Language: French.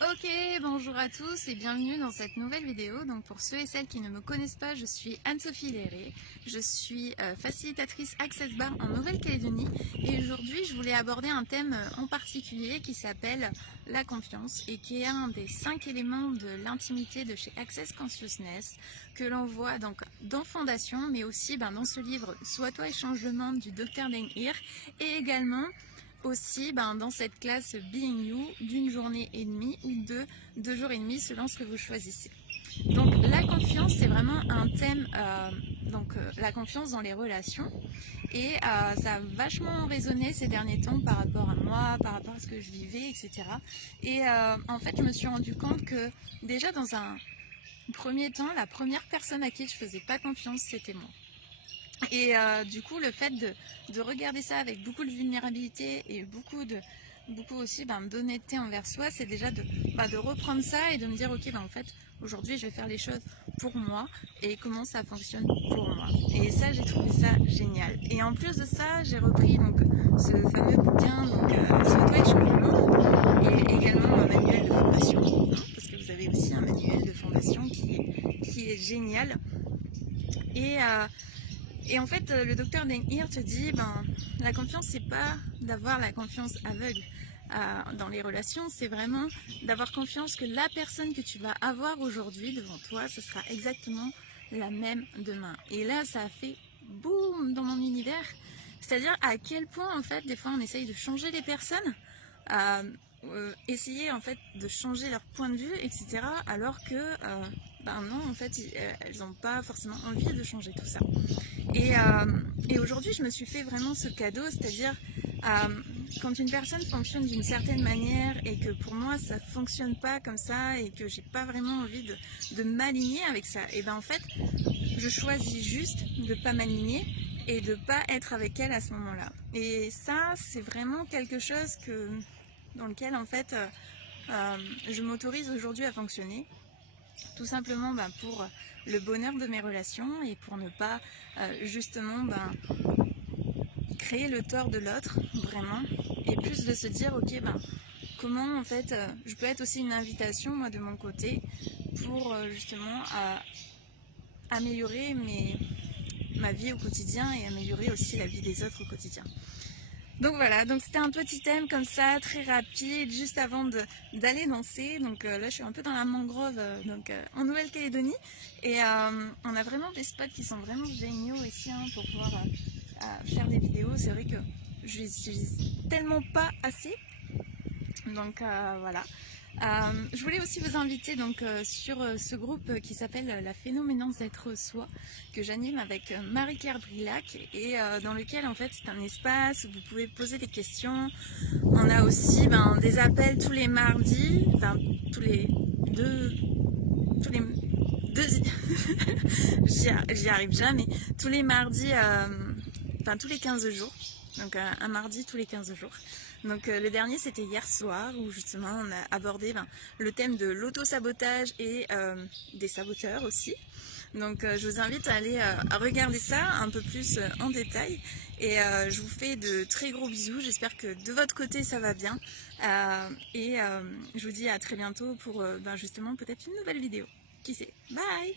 Ok, bonjour à tous et bienvenue dans cette nouvelle vidéo. Donc pour ceux et celles qui ne me connaissent pas, je suis Anne-Sophie Léré. Je suis facilitatrice Access Bar en Nouvelle-Calédonie et aujourd'hui je voulais aborder un thème en particulier qui s'appelle la confiance et qui est un des 5 éléments de l'intimité de chez Access Consciousness que l'on voit donc dans Fondation mais aussi dans ce livre Sois toi et change le monde du Dr Dain Heer et également aussi dans cette classe Being You d'une journée et demie ou deux jours et demi selon ce que vous choisissez. Donc la confiance c'est vraiment un thème, la confiance dans les relations et ça a vachement résonné ces derniers temps par rapport à moi, par rapport à ce que je vivais, etc. Et en fait je me suis rendu compte que déjà dans un premier temps, la première personne à qui je faisais pas confiance c'était moi. Et du coup, le fait de regarder ça avec beaucoup de vulnérabilité et beaucoup aussi d'honnêteté envers soi, c'est déjà de reprendre ça et de me dire ok, en fait, aujourd'hui, je vais faire les choses pour moi et comment ça fonctionne pour moi. Et ça, j'ai trouvé ça génial. Et en plus de ça, j'ai repris ce fameux bouquin, Sois toi et change le monde, et également un manuel de fondation, parce que vous avez aussi un manuel de fondation qui est génial. Et en fait, le docteur Dain Heer te dit, la confiance, c'est pas d'avoir la confiance aveugle dans les relations, c'est vraiment d'avoir confiance que la personne que tu vas avoir aujourd'hui devant toi, ce sera exactement la même demain. Et là, ça a fait boum dans mon univers. C'est-à-dire à quel point, en fait, des fois, on essaye de changer les personnes, essayer, en fait, de changer leur point de vue, etc. Alors que, non, en fait, elles n'ont pas forcément envie de changer tout ça. Et aujourd'hui, je me suis fait vraiment ce cadeau, c'est-à-dire quand une personne fonctionne d'une certaine manière et que pour moi ça fonctionne pas comme ça et que j'ai pas vraiment envie de m'aligner avec ça, et en fait, je choisis juste de pas m'aligner et de pas être avec elle à ce moment-là. Et ça, c'est vraiment quelque chose dans lequel en fait je m'autorise aujourd'hui à fonctionner. Tout simplement pour le bonheur de mes relations et pour ne pas justement créer le tort de l'autre, vraiment. Et plus de se dire, ok, comment en fait je peux être aussi une invitation, moi de mon côté, pour justement améliorer ma vie au quotidien et améliorer aussi la vie des autres au quotidien. Donc voilà, donc c'était un petit thème comme ça, très rapide, juste avant d'aller danser. Donc là, je suis un peu dans la mangrove, en Nouvelle-Calédonie. Et on a vraiment des spots qui sont vraiment géniaux ici pour pouvoir faire des vidéos. C'est vrai que je les utilise tellement pas assez. Donc voilà. Je voulais aussi vous inviter sur ce groupe qui s'appelle La Phénoménance d'être soi, que j'anime avec Marie-Claire Brillac et dans lequel en fait c'est un espace où vous pouvez poser des questions. On a aussi des appels tous les mardis, tous les deux j'y arrive jamais, tous les mardis, tous les 15 jours, donc un mardi tous les 15 jours. Donc le dernier c'était hier soir où justement on a abordé le thème de l'auto-sabotage et des saboteurs aussi. Donc je vous invite à aller à regarder ça un peu plus en détail et je vous fais de très gros bisous, j'espère que de votre côté ça va bien et je vous dis à très bientôt pour justement peut-être une nouvelle vidéo, qui sait. Bye.